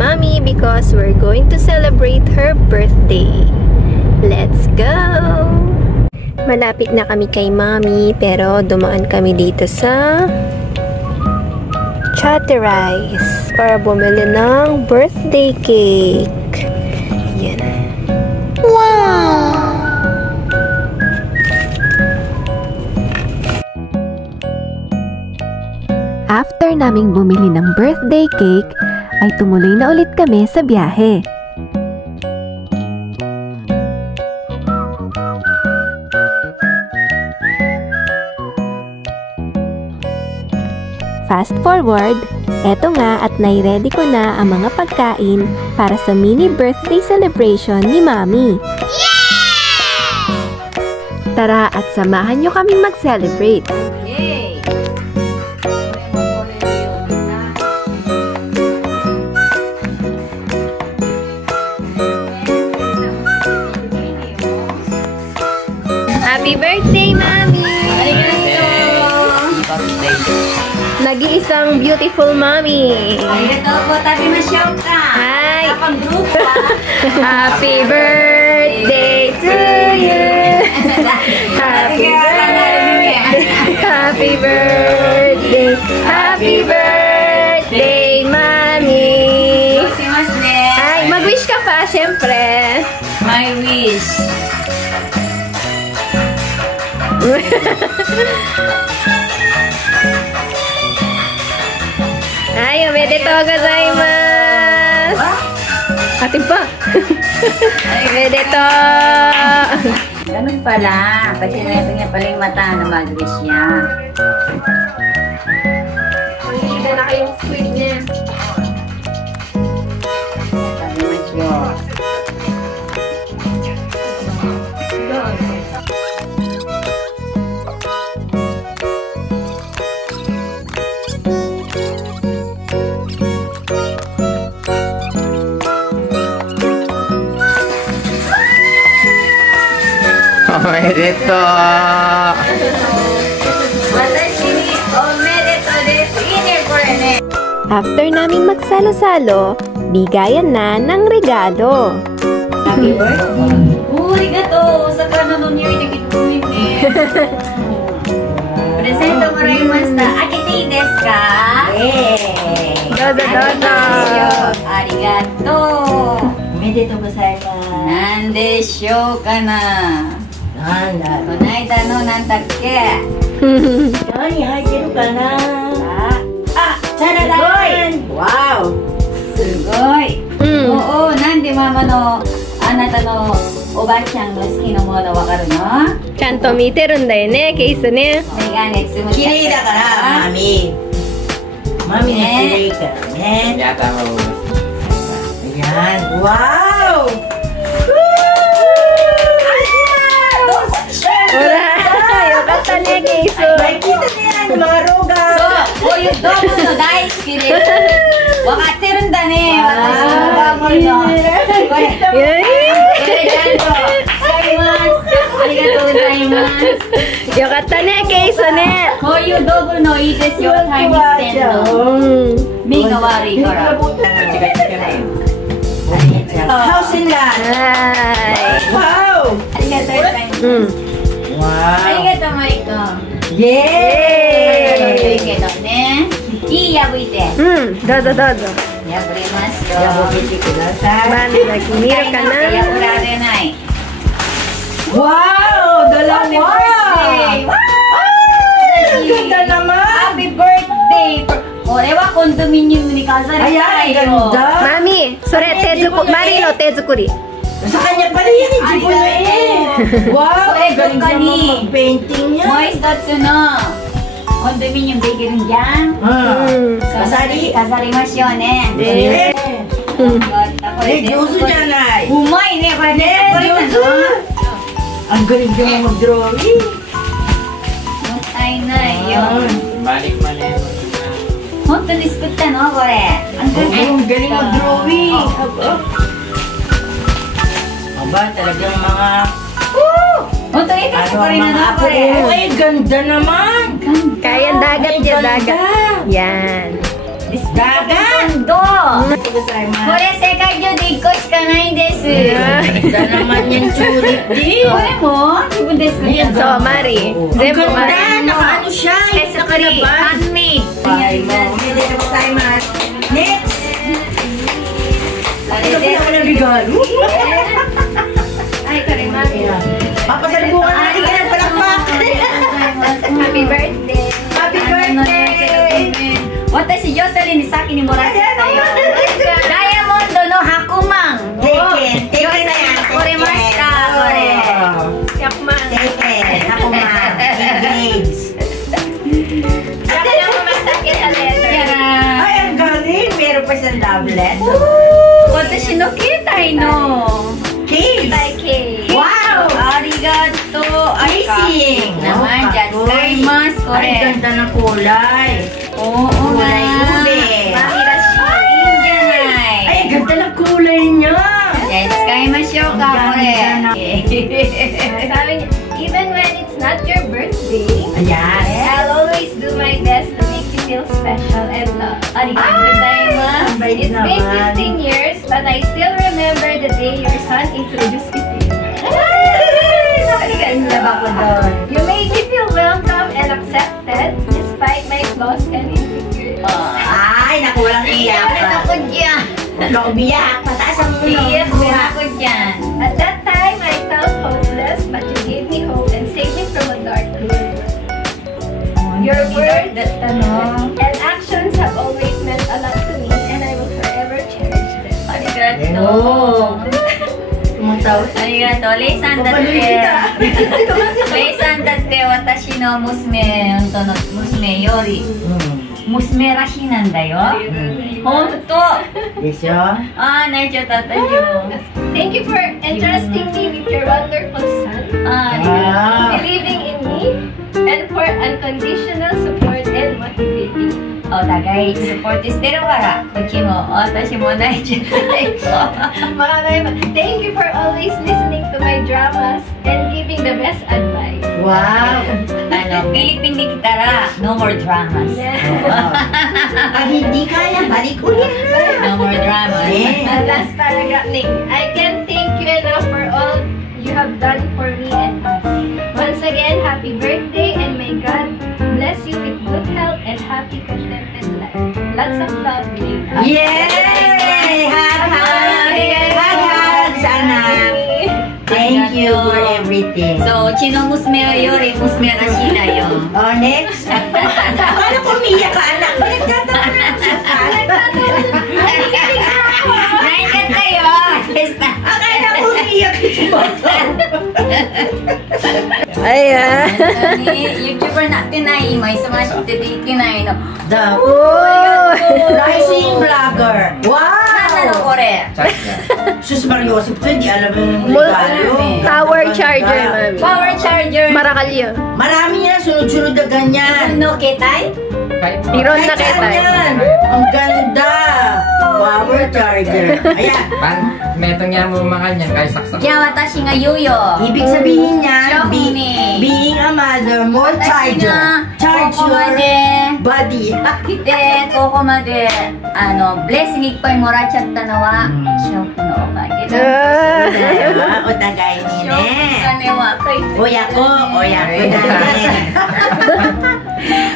Mommy because we're going to celebrate her birthday. Let's go! Malapit na kami kay Mommy pero dumaan kami dito sa Chatterais para bumili ng birthday cake. Yan. Wow! After naming bumili ng birthday cake, ay tumuloy na ulit kami sa biyahe. Fast forward, eto nga at nai-ready ko na ang mga pagkain para sa mini birthday celebration ni Mommy. Yeah! Tara at samahan nyo kaming mag-celebrate. Happy birthday, Mommy! Nag-iisang beautiful Mommy! Ito po, tabi masyok ka! Hi! Kapag-grupo! Happy birthday to you! Happy birthday! Happy birthday! Happy birthday, Mommy! Ay, mag-wish ka pa, syempre! My wish! Ay, omedetou gozaimasu! Atin pa! Omedetou! Ganun pala. Kasi ito niya pala yung mata na mag-wish niya. Magiging na kayong squid niya. Tabi masyok. Omedetou! After naming magsalo-salo, bigayan na ng regalo. Happy birthday! Arigato! Sa kanon niyo inigituin eh. Presento mo rin masta. Akiti desu ka? Dozo, dozo! Arigato! Omedetou gozaimasu. Nan deshou ka na? Nanda? Konaida no nandakke? Nani haiteru ka na? Tararan! Wow! Sugoi! Oo, nande mama no anata no oba-chan no suki no mono wakaru no? ちゃんと見てるんだよね、ケースね。メガネつむ綺麗だからマミマミね綺麗からね Yata mo. Ayan wow Hora! Yokata ne, Keiso! nakikita niya ang mga roga こういう動物の大好きです分かってるんだね私の頑張るのこれちゃんと使いますありがとうございますよかったね、ケイソね。こういう道具のいいですよタイムステンの目が悪いからハウスにだはwow ありがとうございますありがとうマリコイエーイいいけどねいい破いてい。どうぞどうぞ。破れますよ破ってくださいバンダキ見るかな。破られないwow dalawa Wow! ang ganda naman Happy birthday! これはコンドミニウムに飾りたいよ ayan ganda マミ、それ手作り。マリの手作り。 sa kanya pala yan eh jibo na eh wow ang galing naman mag-painting niya もう一つのコンドミニウムできるんじゃん飾りましょうね上手じゃないうまいねこれね上手ang galing naman mag-drawing もったいないよ Balik mo na yun. 本当に作ったのこれ ang ang galing mag-drawing aba talagang mga 本当に手作りなのこれ ay ganda naman Kaya dagat Ay, niya, ganda. dagat. Yan. dagat どう Kore sekai jyo de ikko shikanai desu. Ganda naman yung tulip din. Kore mo? Ibon desu ka. So, Mari. Ang Zenbo, ganda, Mari. naka-ano siya. Esukuri, handmade. Next! Ito po ako nabigalo. Ay, kore, Mami. Papasalubungan natin ka ng palakpak. Happy birthday. Happy birthday! Watashi Jocelyn ni Saki ni Moratta tayo. Diamond no Hakumang. Taken na yan. Koremashita, kore. Yakman. Taken. Ako ma. Engaged. Saka lang masakit sa letter. Ay, ang galing. Meron pa siyang love letter. Watashi no ketai no. Case. Cake. Wow! Arigato. Amazing! Naman, dyan. Skymars, Ay, kore. ganda ng kulay. Oo, Kulay ube. Mahirashi. Injanai. Ay, ganda ng kulay niya. Yes, skymars yo ka, kore. Sabi niya, even when it's not your birthday, Ayan. I'll always do my best to make you feel special and loved. Arigatou gozaimasu. Bait It's been naman. 15 years, but I still remember the day your son introduced me to you. You made me feel welcome and accepted despite my flaws and insecurities. Ay, naku, walang iyak. Ako dyan. Huwag ka umiyak. Pataas ang ulo. Iyak ako dyan. At that time, I felt hopeless, but you gave me hope and saved me from a dark place. Your words and actions have always meant a lot to me, and I will forever cherish them. Arigato. Tumatawa. Arigato. Leisan datte. Leisan datte watashi no musume no musume yori musume rashi nan da yo. Honto. Desyo? Naichatta yo. Thank you for entrusting me with your wonderful son, Wow. believing in me, and for unconditional support and motivating. お互いサポートしてるからうちも私も泣いちゃったよ Thank you for always listening to my dramas and giving the best advice. Wow. Philippine di kita ra no more dramas Pag hindi kaya, balik ulit na. no more dramas The last paragraph, Nick. I can't thank you enough for all you have done for me and us. Once again, happy birthday and may God bless you with good health and happy contented life. Lots of love, Nick. Yay! Hug, hug! Hug, hug sa anak. Thank you for everything. So, うちの娘より娘らしいなよ Oh, next. Akala ko umiyak ka, anak. Nagtatawa na ako sa Naikat tayo Akala ko umiyak ka. Ayan. YouTuber natin na今忙しくてできないの The Oh! rising vlogger. Wow! 何なのこれ Sus Mariosip ko, hindi alam yung Mul- regalo. Tower Ganda. charger, mami. Power charger Marakalyo. Marami yan, sunod-sunod na ganyan. no ketay Iron na Kahit saan kita. yan. Ang ganda. Power charger. Ayan. Metong niya mo mga niyan kay saksak. じゃあ私が言うよ Ibig sabihin niya, Shopping. being a mother, more 私 charger. が Charge ここま your で body. 来てここまでブレスにいっぱいもらっちゃったのはショックのおかげだ Ah, o tagay シ ni ョック ne. 金は返って Oya ko dali.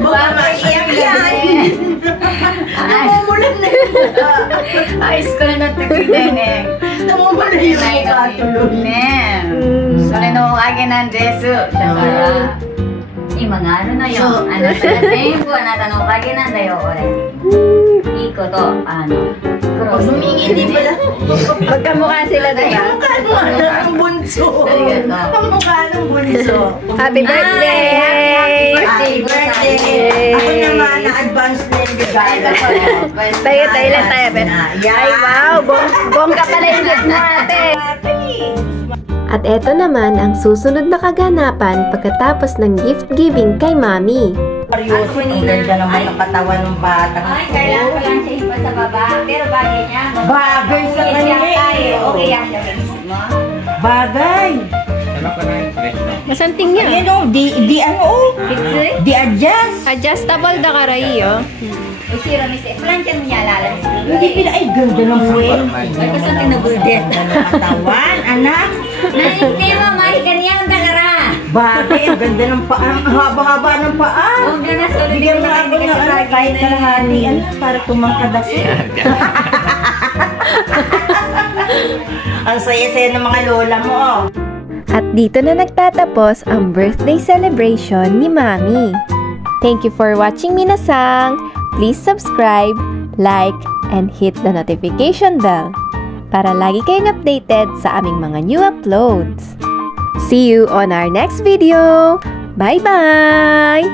Baka maiyak yan. Namumulan na yun. ハイスクールになってくるんだよね Namumulan yung ない mukha の tuloy. にねそれのおかげなんですだから今があるのよそうあなたが全部あなたのおかげなんだよこれいいこと苦労して Humingi din pala. Magkamukha sila, Ay, diba? ang mukha ng ano, ng bunso. Ang mukha ng bunso. Happy birthday! Happy birthday! Ako naman, na-advance na yung regalo. Tayo lang tayo, Ben. Ay, wow! Bongga pala yung gift natin! At eto naman ang susunod na kaganapan pagkatapos ng gift giving kay Mami. Seryoso, ang ganda naman ng katawan ng bata. Ay, kailangan ko lang siya ipa sa baba. Pero bagay niya. Bagay sa Okay kanya siya tayo. eh. Okay yan siya. Mo? Bagay. Ano ko na yung fresh no? Masanting niya. Ayan o, di ano o. Kitsui? Di adjust. Adjustable da karay, oh. Ushiro, Mr. Plancha mo niya alalas. Hindi pila, ay, ganda ng buhay. Ay, kasi tinabuldet. Ganda ng katawan, anak. Naninte mo, mahi kaniyang takara. Bagay, ang ganda ng paa. Ang haba-haba ng paa. Huwag na na, solid Bigyan mo na ako ng ano, kahit kalahati, anak, para tumangkad ako. Ang saya-saya ng mga lola mo, oh. At dito na nagtatapos ang birthday celebration ni Mami. Thank you for watching, minasang. Please subscribe, like, and hit the notification bell para lagi kayong updated sa aming mga new uploads. See you on our next video! Bye-bye!